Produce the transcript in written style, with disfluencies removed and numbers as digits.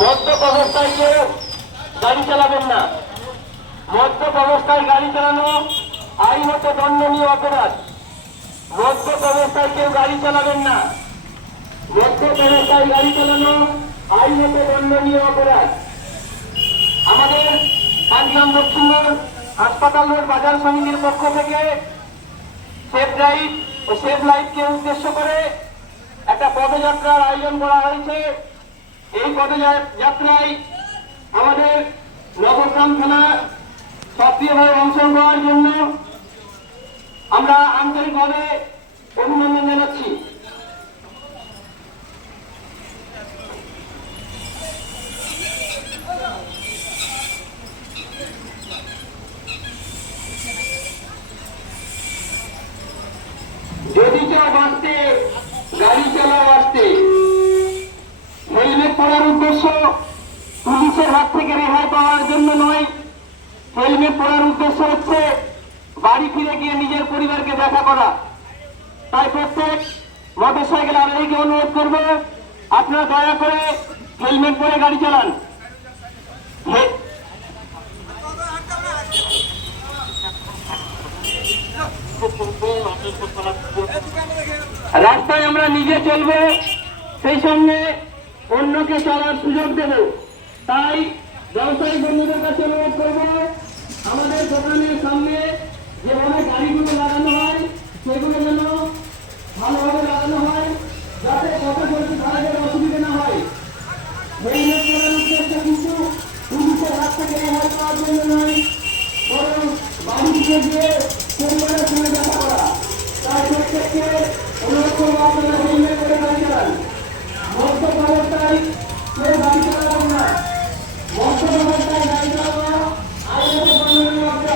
মদ্যপ অবস্থায় কেউ গাড়ি চালাবেন না। মদ্যপ অবস্থায় গাড়ি চালানো আইনত দণ্ডনীয় অপরাধ। মদ্যপ অবস্থায় কেউ গাড়ি চালাবেন না। মদ্যপ অবস্থায় গাড়ি চালানো আইনত দণ্ডনীয় অপরাধ। আমাদের পাঁচগ্রাম দক্ষিণ হাসপাতাল রোড বাজার সমিতির পক্ষ থেকে সেফ ড্রাইভ ও সেফ লাইফকে উদ্দেশ্য করে একটা পদযাত্রার আয়োজন করা হয়েছে। এই পদযাত্রায় আমাদের নবগ্রাম থানা সক্রিয়ভাবে অংশগ্রহণ করার জন্য আমরা আন্তরিকভাবে অভিনন্দন জানাচ্ছি। যদি কেউ বাঁচতে গাড়ি চালাও আসতে, হেলমেট পরার উদ্দেশ্য পুলিশের হাত থেকে রেহাই পাওয়ার জন্য নয়। হেলমেট পরার উদ্দেশ্য হচ্ছে বাড়ি ফিরে গিয়ে নিজের পরিবারকে দেখা করা। তাই প্রত্যেক মোটরসাইকেল আরোহীকে অনুরোধ করব, আপনারা দয়া করে হেলমেট পরে গাড়ি চালান। রাস্তায় আমরা নিজে চলবো, সেই সঙ্গে অন্যকে চলার সুযোগ দেব। তাই ব্যবসায়ী বন্ধুদের কাছে অনুরোধ করবো, আমাদের দোকানের সামনে যেভাবে গাড়িগুলো লাগানো হয় সেগুলো যেন ভালোভাবে লাগানো হয়, যাতে কত চলতে তাদের অসুবিধা না হয়। হেলমেট পরার উদ্দেশ্য কিন্তু পুলিশের হাত থেকে রেহাই পাওয়ার জন্য নয়, বরং বাড়ি থেকে গিয়ে পরিবারের সঙ্গে দেখা করা। তাই প্রত্যেককে অনুরোধ করবো, আপনারা হেলমেট করে গাড়ি চালান। মদ্যপ অবস্থায় কেউ গাড়ি চালাবেন না। মদ্যপ অবস্থায়